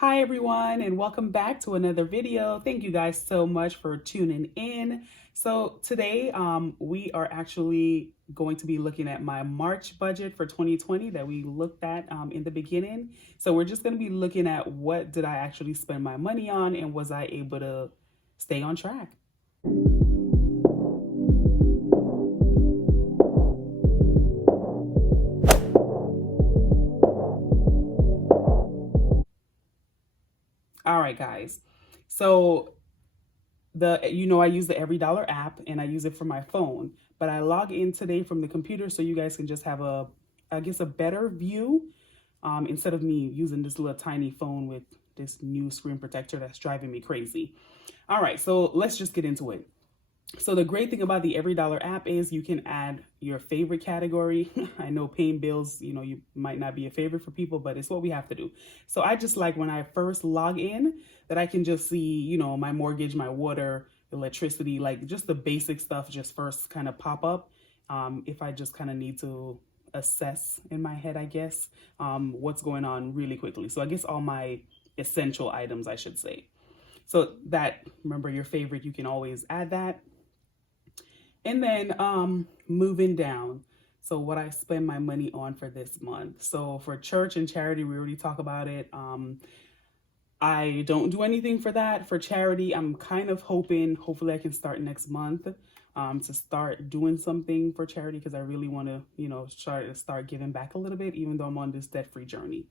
Hi everyone, and welcome back to another video. Thank you guys so much for tuning in. So today we are actually going to be looking at my March budget for 2020 that we looked at in the beginning. So we're just going to be looking at what did I actually spend my money on and was I able to stay on track. All right, guys. So I use the EveryDollar app and I use it for my phone, but I log in today from the computer so you guys can just have a better view instead of me using this little tiny phone with this new screen protector that's driving me crazy. All right, so let's just get into it. So the great thing about the EveryDollar app is you can add your favorite category. I know paying bills, you might not be a favorite for people, but it's what we have to do. So I just like when I first log in that I can just see, my mortgage, my water, electricity, like just the basic stuff just first kind of pop up. If I just kind of need to assess in my head, I guess, what's going on really quickly. So I guess all my essential items, I should say. So that, remember your favorite, you can always add that. And then moving down. So what I spend my money on for this month. So for church and charity, we already talked about it. I don't do anything for that. For charity, I'm kind of hopefully I can start next month to start doing something for charity because I really want to, start giving back a little bit, even though I'm on this debt-free journey.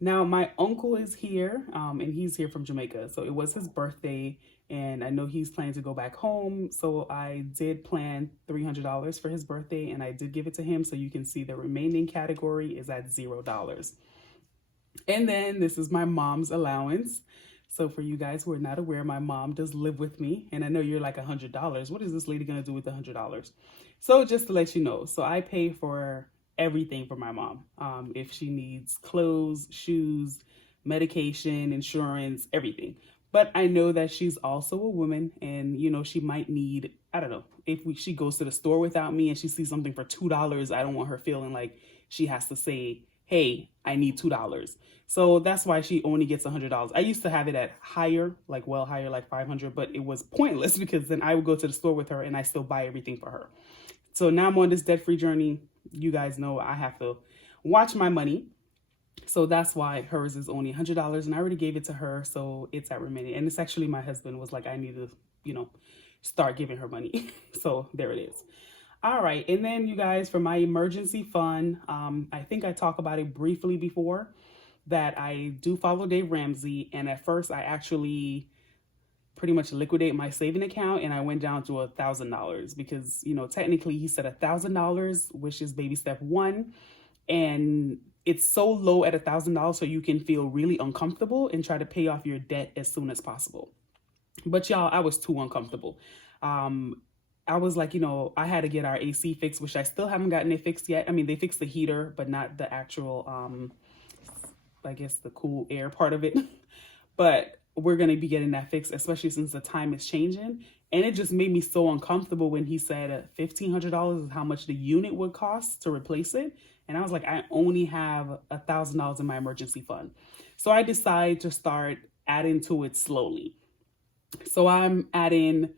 Now, my uncle is here, and he's here from Jamaica. So it was his birthday, and I know he's planning to go back home. So I did plan $300 for his birthday, and I did give it to him. So you can see the remaining category is at $0. And then this is my mom's allowance. So for you guys who are not aware, my mom does live with me. And I know you're like $100. What is this lady going to do with $100? So just to let you know, so I pay for everything for my mom. If she needs clothes, shoes, medication, insurance, everything. But I know that she's also a woman and, she might need, I don't know, she goes to the store without me and she sees something for $2, I don't want her feeling like she has to say, hey, I need $2. So that's why she only gets $100. I used to have it at higher, like well higher, like 500, but it was pointless because then I would go to the store with her and I still buy everything for her. So now I'm on this debt-free journey. You guys know I have to watch my money. So that's why hers is only $100 and I already gave it to her. So it's at remaining. And it's actually my husband was like, I need to, start giving her money. So there it is. All right. And then you guys, for my emergency fund, I think I talked about it briefly before that I do follow Dave Ramsey. And at first I actually pretty much liquidate my saving account and I went down to $1,000 because, technically he said $1,000, which is baby step one. And it's so low at $1,000 so you can feel really uncomfortable and try to pay off your debt as soon as possible. But y'all, I was too uncomfortable. I was like, I had to get our AC fixed, which I still haven't gotten it fixed yet. I mean, they fixed the heater, but not the actual, I guess the cool air part of it. But we're going to be getting that fixed, especially since the time is changing. And it just made me so uncomfortable when he said $1,500 is how much the unit would cost to replace it. And I was like, I only have $1,000 in my emergency fund. So I decided to start adding to it slowly. So I'm adding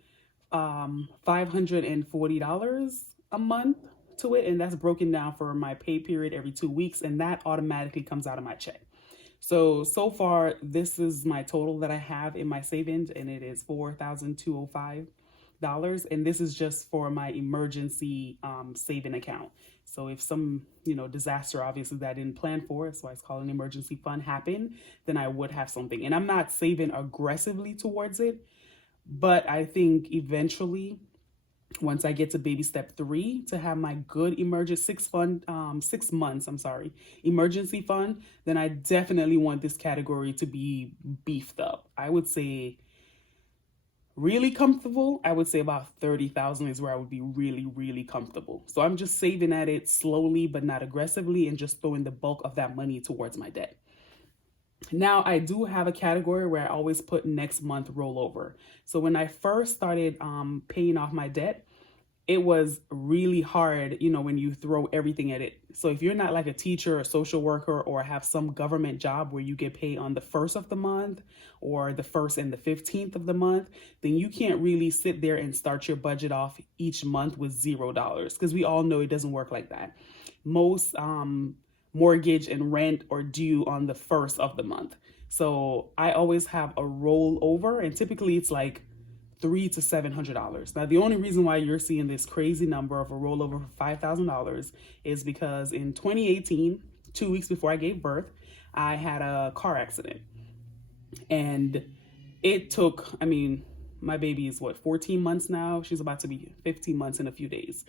$540 a month to it. And that's broken down for my pay period every 2 weeks. And that automatically comes out of my check. So far, this is my total that I have in my savings, and it is $4,205. And this is just for my emergency saving account. So if some, disaster, obviously that I didn't plan for, so it's called an emergency fund, happen, then I would have something. And I'm not saving aggressively towards it, but I think eventually, once I get to baby step 3 to have my good emergency 6 months, emergency fund, then I definitely want this category to be beefed up. I would say really comfortable. I would say about 30,000 is where I would be really, really comfortable. So I'm just saving at it slowly, but not aggressively, and just throwing the bulk of that money towards my debt. Now, I do have a category where I always put next month rollover. So when I first started paying off my debt, it was really hard, when you throw everything at it. So if you're not like a teacher or social worker or have some government job where you get paid on the first of the month or the first and the 15th of the month, then you can't really sit there and start your budget off each month with $0 because we all know it doesn't work like that. Most mortgage and rent are due on the first of the month. So I always have a rollover, and typically it's like $300 to $700. Now, the only reason why you're seeing this crazy number of a rollover for $5,000 is because in 2018, 2 weeks before I gave birth, I had a car accident. And it took, my baby is 14 months now? She's about to be 15 months in a few days.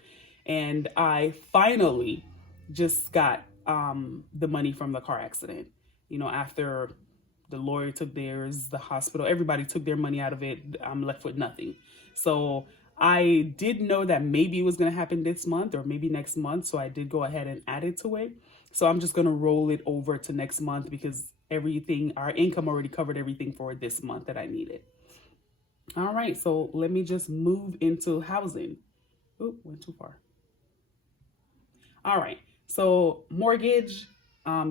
And I finally just got the money from the car accident, after the lawyer took theirs, the hospital, everybody took their money out of it. I'm left with nothing. So I did know that maybe it was going to happen this month or maybe next month. So I did go ahead and add it to it. So I'm just going to roll it over to next month because our income already covered everything for this month that I needed. All right. So let me just move into housing. Oh, went too far. All right. So mortgage.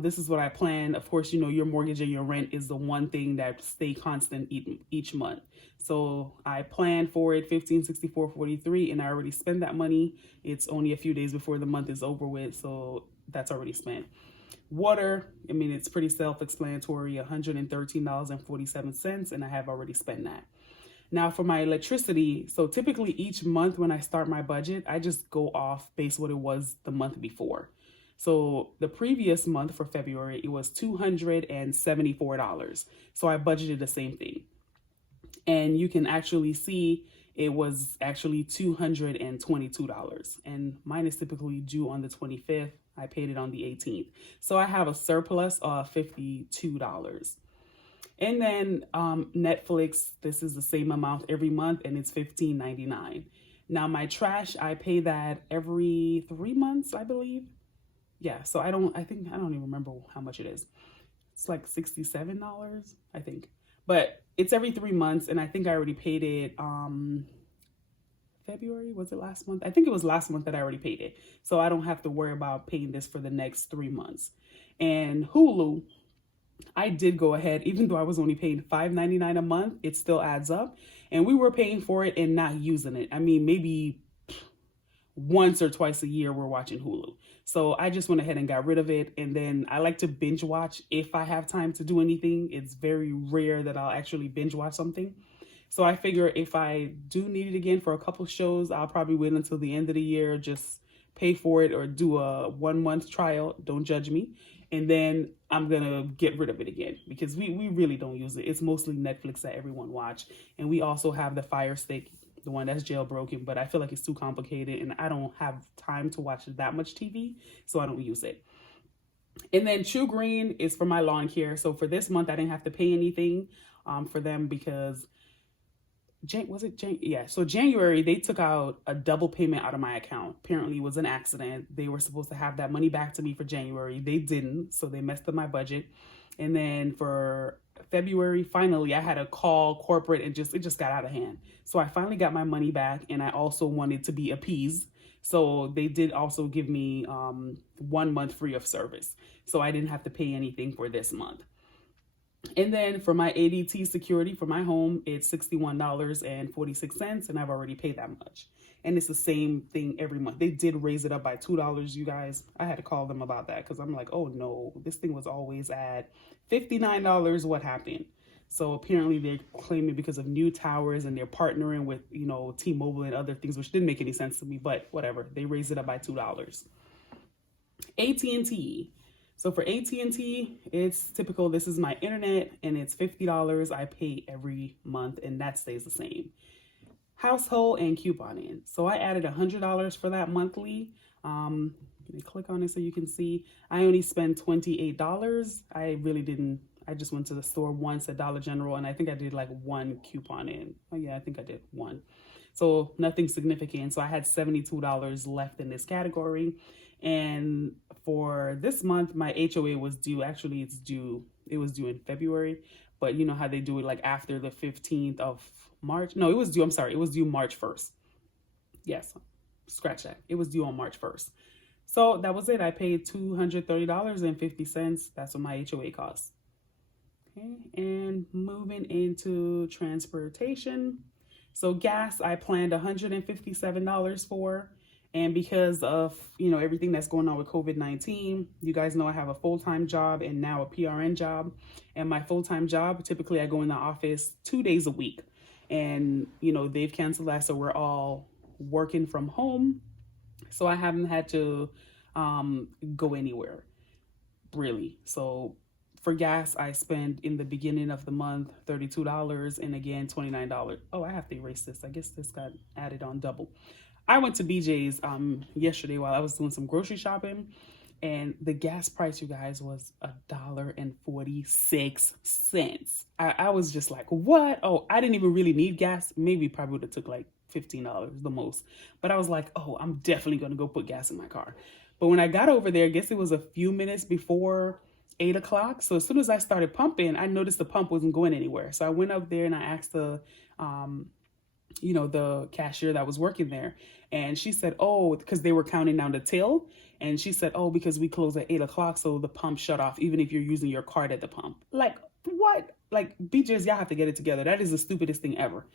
This is what I plan. Of course, your mortgage and your rent is the one thing that stay constant each month. So I plan for it 1564.43, and I already spent that money. It's only a few days before the month is over with, so that's already spent. Water, it's pretty self-explanatory, $113.47, and I have already spent that. Now for my electricity, so typically each month when I start my budget, I just go off based what it was the month before. So the previous month for February, it was $274. So I budgeted the same thing. And you can actually see it was actually $222. And mine is typically due on the 25th. I paid it on the 18th. So I have a surplus of $52. And then Netflix, this is the same amount every month, and it's $15.99. Now my trash, I pay that every 3 months, I believe. Yeah, so I don't even remember how much it is. It's like $67, I think. But it's every 3 months, and I think I already paid it February. Was it last month? I think it was last month that I already paid it. So I don't have to worry about paying this for the next 3 months. And Hulu, I did go ahead, even though I was only paying $5.99 a month, it still adds up. And we were paying for it and not using it. Maybe once or twice a year we're watching Hulu. So I just went ahead and got rid of it. And then I like to binge watch if I have time to do anything. It's very rare that I'll actually binge watch something. So I figure if I do need it again for a couple shows, I'll probably wait until the end of the year, just pay for it or do a 1 month trial. Don't judge me. And then I'm going to get rid of it again because we really don't use it. It's mostly Netflix that everyone watch. And we also have the Fire Stick, the one that's jailbroken, but I feel like it's too complicated and I don't have time to watch that much TV, so I don't use it. And then True Green is for my lawn care. So for this month, I didn't have to pay anything for them because so January, they took out a double payment out of my account. Apparently it was an accident. They were supposed to have that money back to me for January. They didn't, so they messed up my budget. And then for February, finally, I had to call corporate and it just got out of hand. So I finally got my money back, and I also wanted to be appeased. So they did also give me 1 month free of service. So I didn't have to pay anything for this month. And then for my ADT security for my home, it's $61.46, and I've already paid that much. And it's the same thing every month. They did raise it up by $2, you guys. I had to call them about that because I'm like, oh no, this thing was always at $59. What happened? So apparently they're claiming because of new towers and they're partnering with, T-Mobile and other things, which didn't make any sense to me, but whatever. They raised it up by $2. AT&T. So for AT&T, it's typical. This is my internet and it's $50. I pay every month and that stays the same. Household and couponing. So I added $100 for that monthly. Let me click on it so you can see. I only spent $28. I really didn't. I just went to the store once at Dollar General and I think I did like one coupon in. Oh yeah, I think I did one. So nothing significant. So I had $72 left in this category. And for this month, my HOA was due. Actually, it was due in February. But you know how they do it like after the 15th of March? No, it was due. I'm sorry. It was due March 1st. Yes. scratch that. It was due on March 1st. So that was it. I paid $230.50. That's what my HOA costs. Okay, and moving into transportation. So gas, I planned $157 for. And because of, everything that's going on with COVID-19, you guys know I have a full-time job and now a PRN job. And my full-time job, typically I go in the office 2 days a week. And, they've canceled that, so we're all working from home. So I haven't had to go anywhere, really. So for gas, I spend in the beginning of the month $32 and again $29. Oh, I have to erase this. I guess this got added on double. I went to BJ's yesterday while I was doing some grocery shopping, and the gas price, you guys, was $1.46. I was just like, what? Oh, I didn't even really need gas. Maybe probably would have took like $15 the most. But I was like, oh, I'm definitely going to go put gas in my car. But when I got over there, I guess it was a few minutes before 8 o'clock. So as soon as I started pumping, I noticed the pump wasn't going anywhere. So I went up there and I asked the cashier that was working there. And she said, oh, because they were counting down the till. And she said, oh, because we close at 8 o'clock, so the pump shut off, even if you're using your card at the pump. Like, what? Like, BJ's, y'all have to get it together. That is the stupidest thing ever.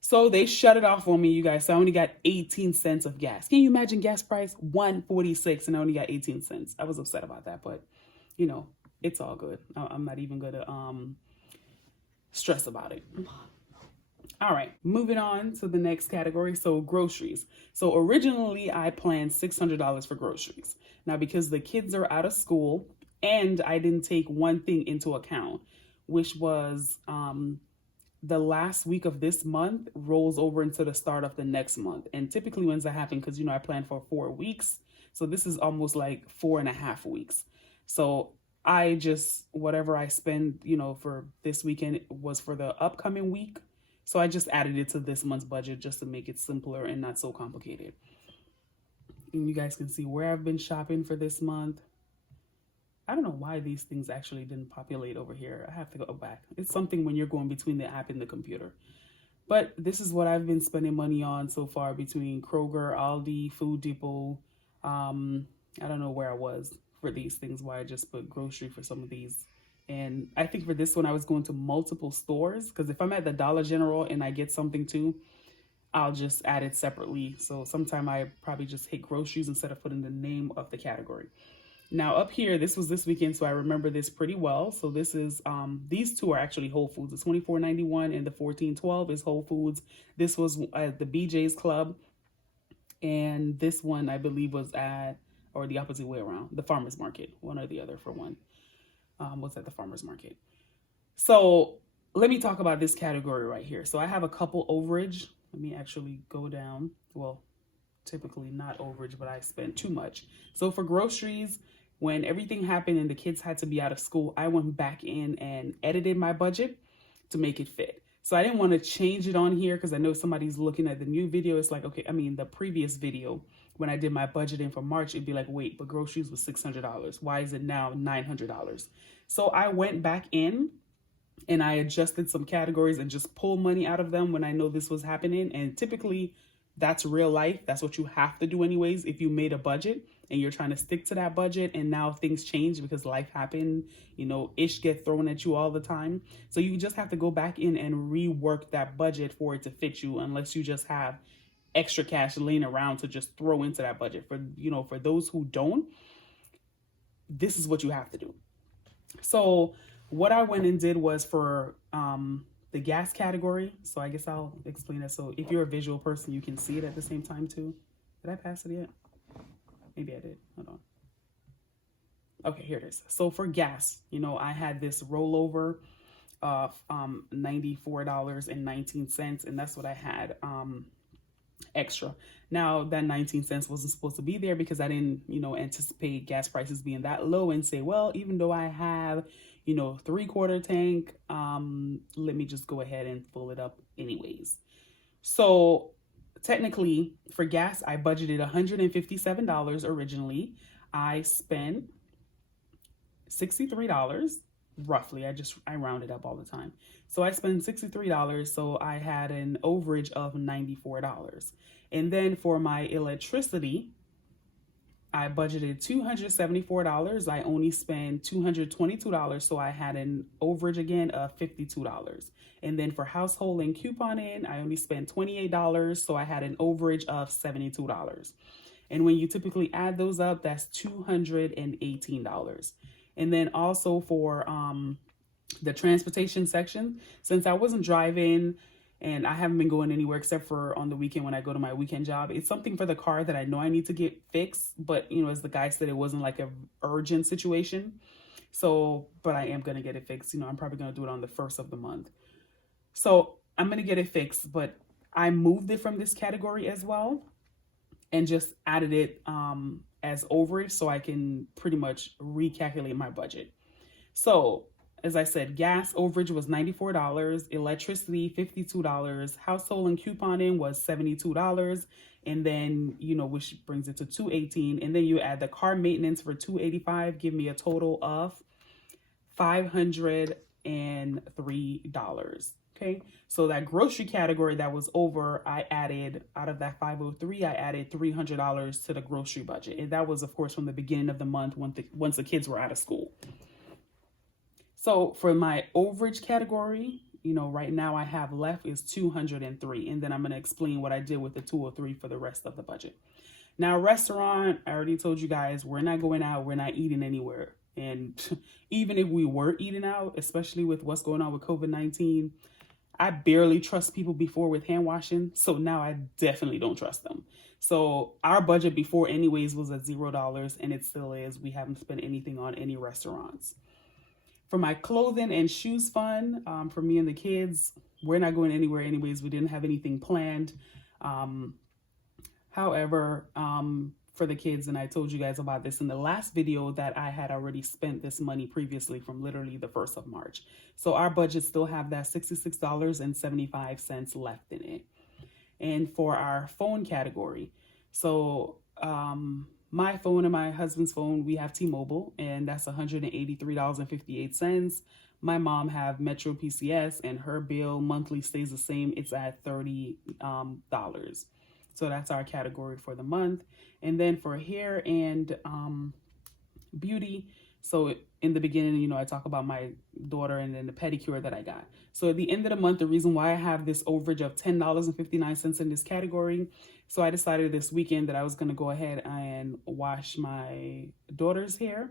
So they shut it off on me, you guys. So I only got 18 cents of gas. Can you imagine gas price? $1.46 and I only got 18 cents. I was upset about that, but, it's all good. I'm not even going to stress about it. All right, moving on to the next category. So groceries. So originally I planned $600 for groceries. Now, because the kids are out of school and I didn't take one thing into account, which was the last week of this month rolls over into the start of the next month. And typically when that happens, because, I plan for 4 weeks. So this is almost like 4.5 weeks. So I just, whatever I spend, for this weekend was for the upcoming week. So I just added it to this month's budget just to make it simpler and not so complicated. And you guys can see where I've been shopping for this month. I don't know why these things actually didn't populate over here. I have to go back. It's something when you're going between the app and the computer. But this is what I've been spending money on so far between Kroger, Aldi, Food Depot. I don't know where I was for these things, why I just put grocery for some of these. And I think for this one, I was going to multiple stores because if I'm at the Dollar General and I get something too, I'll just add it separately. So sometime I probably just hit groceries instead of putting the name of the category. Now up here, this was this weekend, so I remember this pretty well. So this is, these two are actually Whole Foods. The $24.91 and the $14.12 is Whole Foods. This was at the BJ's Club. And this one, I believe, was at, or the opposite way around, the Farmer's Market, one or the other for one. Was at the farmer's market. So let me talk about this category right here. So I have a couple overage. Let me actually go down. Well, typically not overage, but I spent too much. So for groceries, when everything happened and the kids had to be out of school, I went back in and edited my budget to make it fit. So I didn't want to change it on here because I know somebody's looking at the new video. It's like, okay, the previous video, when I did my budgeting for March, it'd be like, wait, but groceries was $600. Why is it now $900? So I went back in and I adjusted some categories and just pulled money out of them when I know this was happening. And typically that's real life. That's what you have to do anyways. If you made a budget and you're trying to stick to that budget and now things change because life happened, ish get thrown at you all the time. So you just have to go back in and rework that budget for it to fit you, unless you just have extra cash laying around to just throw into that budget. For those who don't, this is what you have to do. So what I went and did was for the gas category. So I guess I'll explain it. So if you're a visual person, you can see it at the same time too. Did I pass it yet? Maybe I did. Hold on. Okay, here it is. So for gas, I had this rollover of $94.19, and that's what I had extra. Now that 19 cents wasn't supposed to be there because I didn't, anticipate gas prices being that low and say, well, even though I have, 3/4 tank, let me just go ahead and fill it up anyways. So technically for gas, I budgeted $157 originally. I spent $63 roughly. I round it up all the time. So I spent $63. So I had an overage of $94. And then for my electricity, I budgeted $274. I only spent $222. So I had an overage again of $52. And then for household and couponing, I only spent $28. So I had an overage of $72. And when you typically add those up, that's $218. And then also for the transportation section, since I wasn't driving and I haven't been going anywhere except for on the weekend when I go to my weekend job, it's something for the car that I know I need to get fixed. But, you know, as the guy said, it wasn't like a urgent situation. So, but I am going to get it fixed. You know, I'm probably going to do it on the first of the month. So I'm going to get it fixed, but I moved it from this category as well and just added it as overage so I can pretty much recalculate my budget. So as I said, gas overage was $94, electricity $52, household and couponing was $72, and then, you know, which brings it to $218, and then you add the car maintenance for $285, give me a total of $503. Okay, so that grocery category that was over, I added, out of that 503, I added $300 to the grocery budget. And that was, of course, from the beginning of the month once the kids were out of school. So for my overage category, you know, right now I have left is 203. And then I'm going to explain what I did with the 203 for the rest of the budget. Now, restaurant, I already told you guys, we're not going out. We're not eating anywhere. And even if we were eating out, especially with what's going on with COVID-19, I barely trust people before with hand washing. So now I definitely don't trust them. So our budget before anyways was at $0, and it still is. We haven't spent anything on any restaurants. For my clothing and shoes fund, for me and the kids, we're not going anywhere anyways. We didn't have anything planned. However, for the kids, and I told you guys about this in the last video, that I had already spent this money previously from literally the 1st of March. So our budget still have that $66.75 left in it. And for our phone category, so my phone and my husband's phone, we have T-Mobile, and that's $183.58. My mom have Metro PCS, and her bill monthly stays the same. It's at $30. So that's our category for the month. And then for hair and beauty, so in the beginning, you know, I talk about my daughter and then the pedicure that I got. So at the end of the month, the reason why I have this overage of $10.59 in this category, so I decided this weekend that I was going to go ahead and wash my daughter's hair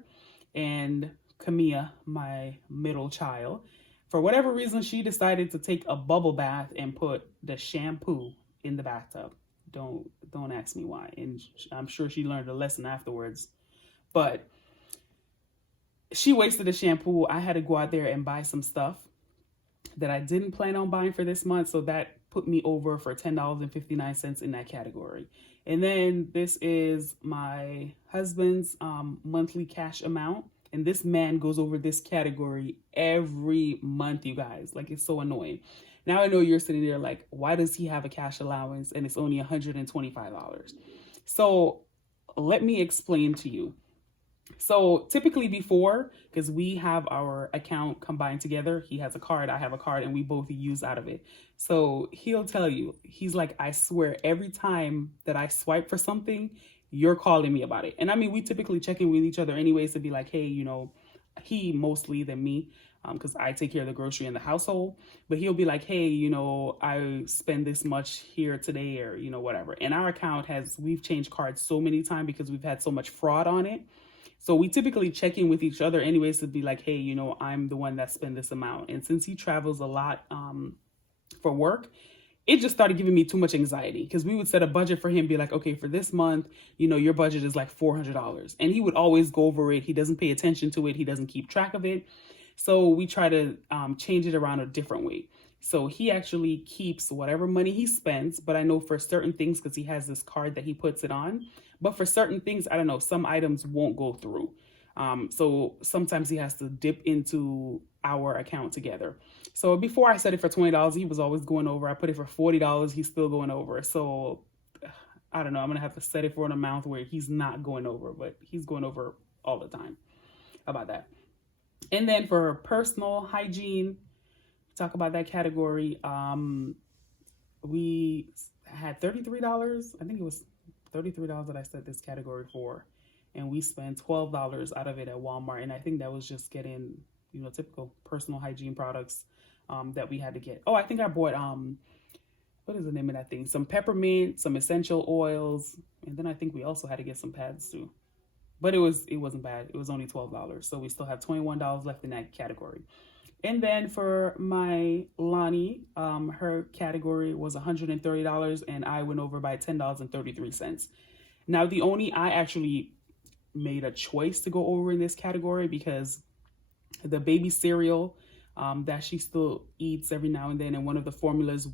and Camilla, my middle child. For whatever reason, she decided to take a bubble bath and put the shampoo in the bathtub. Don't ask me why. And I'm sure she learned a lesson afterwards. But she wasted the shampoo. I had to go out there and buy some stuff that I didn't plan on buying for this month. So that put me over for $10.59 in that category. And then this is my husband's monthly cash amount. And this man goes over this category every month, you guys. Like, it's so annoying. Now I know you're sitting there like, why does he have a cash allowance and it's only $125? So let me explain to you. So typically before, because we have our account combined together, he has a card, I have a card, and we both use out of it. So he'll tell you, he's like, I swear every time that I swipe for something, you're calling me about it. And I mean, we typically check in with each other anyways to be like, hey, you know, he mostly than me, because I take care of the grocery in the household. But he'll be like, hey, you know, I spend this much here today, or, you know, whatever. And our account we've changed cards so many times because we've had so much fraud on it. So we typically check in with each other anyways to be like, hey, you know, I'm the one that spent this amount. And since he travels a lot for work, it just started giving me too much anxiety, because we would set a budget for him, be like, okay, for this month, you know, your budget is like $400. And he would always go over it. He doesn't pay attention to it. He doesn't keep track of it. So we try to change it around a different way. So he actually keeps whatever money he spends, but I know for certain things, because he has this card that he puts it on, but for certain things, I don't know, some items won't go through. So sometimes he has to dip into our account together. So before I set it for $20, he was always going over. I put it for $40, he's still going over. So I don't know, I'm going to have to set it for an amount where he's not going over, but he's going over all the time about that. And then for personal hygiene, talk about that category. We had $33. I think it was $33 that I set this category for. And we spent $12 out of it at Walmart. And I think that was just getting, typical personal hygiene products that we had to get. Oh, I think I bought, what is the name of that thing? Some peppermint, some essential oils. And then I think we also had to get some pads too. But it wasn't bad. It was only $12. So we still have $21 left in that category. And then for my Lonnie, her category was $130, and I went over by $10.33. Now, I actually made a choice to go over in this category because the baby cereal that she still eats every now and then, and one of the formulas,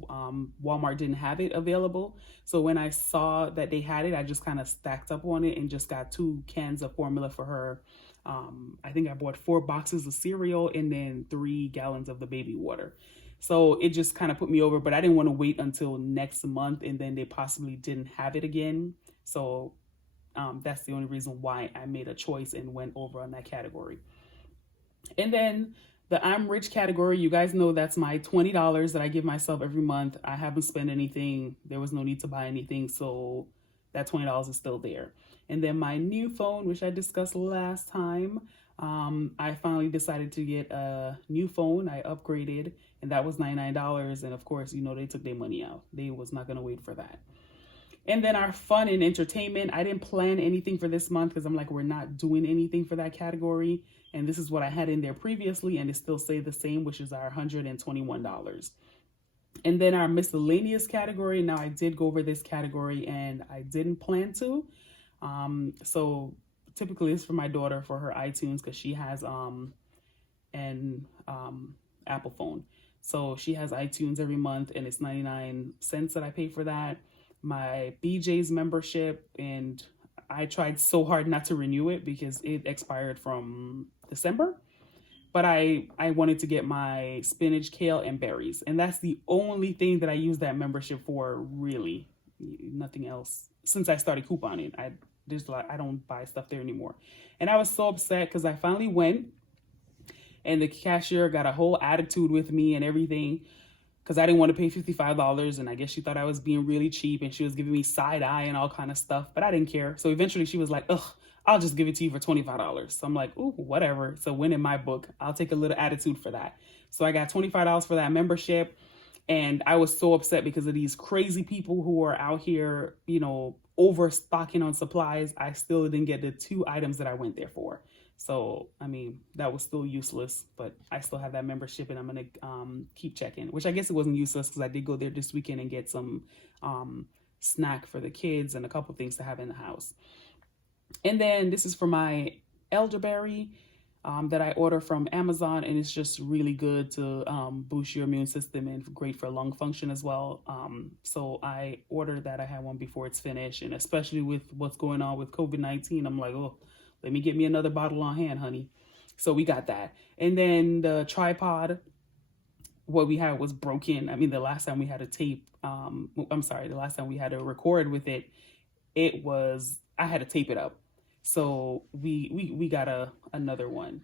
Walmart didn't have it available. So when I saw that they had it, I just kind of stacked up on it and just got 2 cans of formula for her. I think I bought 4 boxes of cereal and then 3 gallons of the baby water. So it just kind of put me over, but I didn't want to wait until next month and then they possibly didn't have it again. So that's the only reason why I made a choice and went over on that category. And then the I'm Rich category, you guys know that's my $20 that I give myself every month. I haven't spent anything. There was no need to buy anything. So that $20 is still there. And then my new phone, which I discussed last time, I finally decided to get a new phone. I upgraded, and that was $99. And of course, they took their money out. They was not going to wait for that. And then our fun and entertainment, I didn't plan anything for this month because I'm like, we're not doing anything for that category. And this is what I had in there previously, and it still stayed the same, which is our $121. And then our miscellaneous category, now I did go over this category and I didn't plan to. So typically it's for my daughter for her iTunes because she has an Apple phone. So she has iTunes every month and it's 99 cents that I pay for that. My BJ's membership, and I tried so hard not to renew it because it expired from December. But I wanted to get my spinach, kale, and berries. And that's the only thing that I use that membership for, really. Nothing else. Since I started couponing, I don't buy stuff there anymore. And I was so upset because I finally went and the cashier got a whole attitude with me and everything because I didn't want to pay $55. And I guess she thought I was being really cheap and she was giving me side eye and all kind of stuff. But I didn't care. So eventually she was like, ugh, I'll just give it to you for $25. So I'm like, ooh, whatever. So win in my book. I'll take a little attitude for that. So I got $25 for that membership. And I was so upset because of these crazy people who are out here, overstocking on supplies. I still didn't get the 2 items that I went there for. So, I mean, that was still useless, but I still have that membership and I'm going to keep checking, which I guess it wasn't useless because I did go there this weekend and get some snack for the kids and a couple things to have in the house. And then this is for my elderberry that I order from Amazon, and it's just really good to boost your immune system and great for lung function as well. So I ordered that. I had one before it's finished, and especially with what's going on with COVID-19, I'm like, oh, let me get me another bottle on hand, honey. So we got that. And then the tripod, what we had was broken. I mean, the last time we had the last time we had to record with it, I had to tape it up. So we got another one.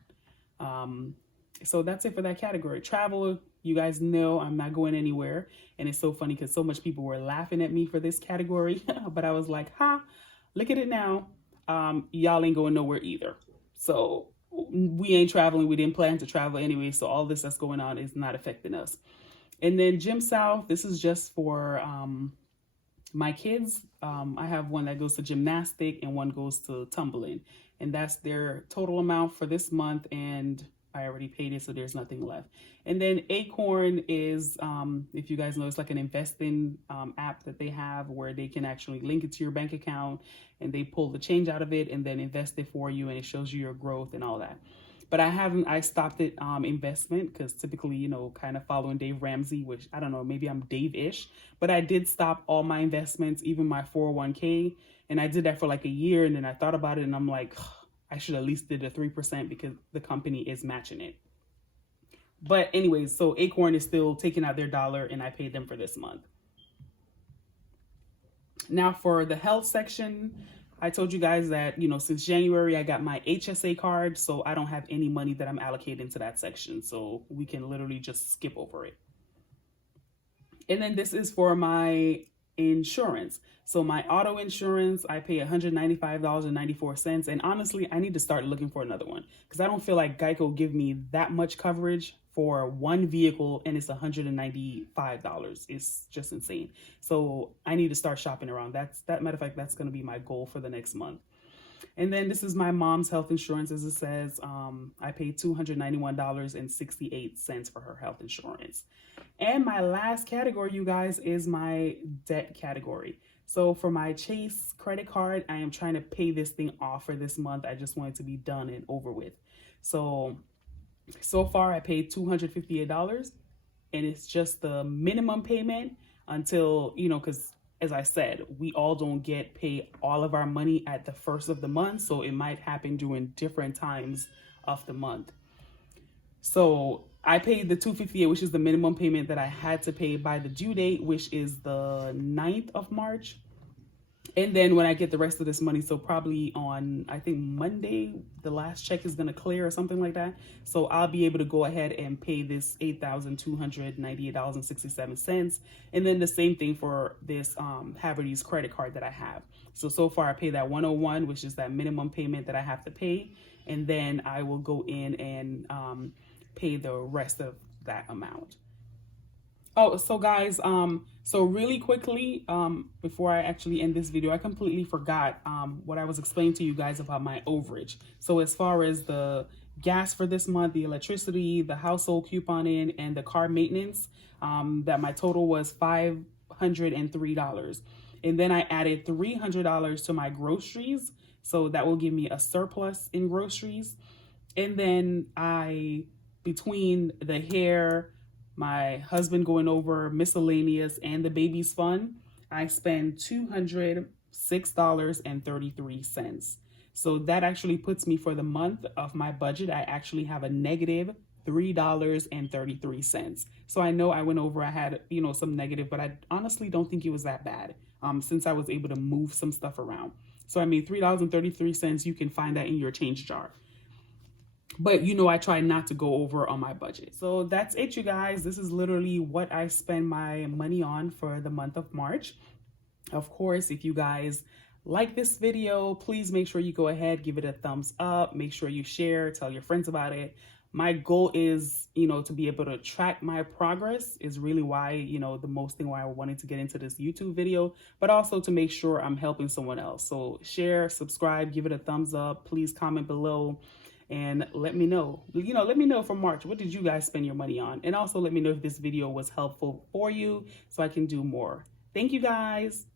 So that's it for that category. Travel, you guys know I'm not going anywhere. And it's so funny because so much people were laughing at me for this category. But I was like, look at it now. Y'all ain't going nowhere either. So we ain't traveling. We didn't plan to travel anyway. So all this that's going on is not affecting us. And then Gym South, this is just for my kids. I have one that goes to gymnastic and one goes to tumbling. And that's their total amount for this month. And I already paid it, so there's nothing left. And then Acorn is, if you guys know, it's like an investing app that they have where they can actually link it to your bank account and they pull the change out of it and then invest it for you, and it shows you your growth and all that. But I stopped it investment because typically, kind of following Dave Ramsey, which I don't know, maybe I'm Dave-ish, but I did stop all my investments, even my 401k. And I did that for like a year. And then I thought about it and I'm like, I should at least did a 3% because the company is matching it. But anyways, so Acorn is still taking out their dollar and I paid them for this month. Now for the health section, I told you guys that, since January, I got my HSA card, so I don't have any money that I'm allocating to that section. So we can literally just skip over it. And then this is for my insurance. So my auto insurance, I pay $195.94. And honestly, I need to start looking for another one because I don't feel like Geico give me that much coverage for one vehicle, and it's $195. It's just insane. So I need to start shopping around. Matter of fact, that's going to be my goal for the next month. And then this is my mom's health insurance. As it says, I paid $291.68 for her health insurance. And my last category, you guys, is my debt category. So for my Chase credit card, I am trying to pay this thing off for this month. I just want it to be done and over with. So far I paid $258, and it's just the minimum payment until, because as I said, we all don't get paid all of our money at the first of the month. So it might happen during different times of the month. So I paid the $258, which is the minimum payment that I had to pay by the due date, which is the 9th of March. And then when I get the rest of this money, so probably on, I think Monday, the last check is going to clear or something like that. So I'll be able to go ahead and pay this $8,298.67. And then the same thing for this Haverty's credit card that I have. So far I pay that $101, which is that minimum payment that I have to pay. And then I will go in and pay the rest of that amount. Oh, so guys, so really quickly, before I actually end this video, I completely forgot what I was explaining to you guys about my overage. So as far as the gas for this month, the electricity, the household couponing, and the car maintenance, that my total was $503. And then I added $300 to my groceries. So that will give me a surplus in groceries. And then between the hair, my husband going over miscellaneous, and the baby's fund, I spend $206.33. So that actually puts me, for the month of my budget, I actually have a negative $3.33. So I know I went over, I had, some negative, but I honestly don't think it was that bad, since I was able to move some stuff around. So I made $3.33. You can find that in your change jar. But I try not to go over on my budget. So that's it, you guys. This is literally what I spend my money on for the month of March. Of course, if you guys like this video, please make sure you go ahead, give it a thumbs up, make sure you share, tell your friends about it. My goal is, to be able to track my progress is really why, the most thing why I wanted to get into this YouTube video, but also to make sure I'm helping someone else. So share, subscribe, give it a thumbs up, please comment below. And let me know, let me know for March, what did you guys spend your money on? And also let me know if this video was helpful for you so I can do more. Thank you guys.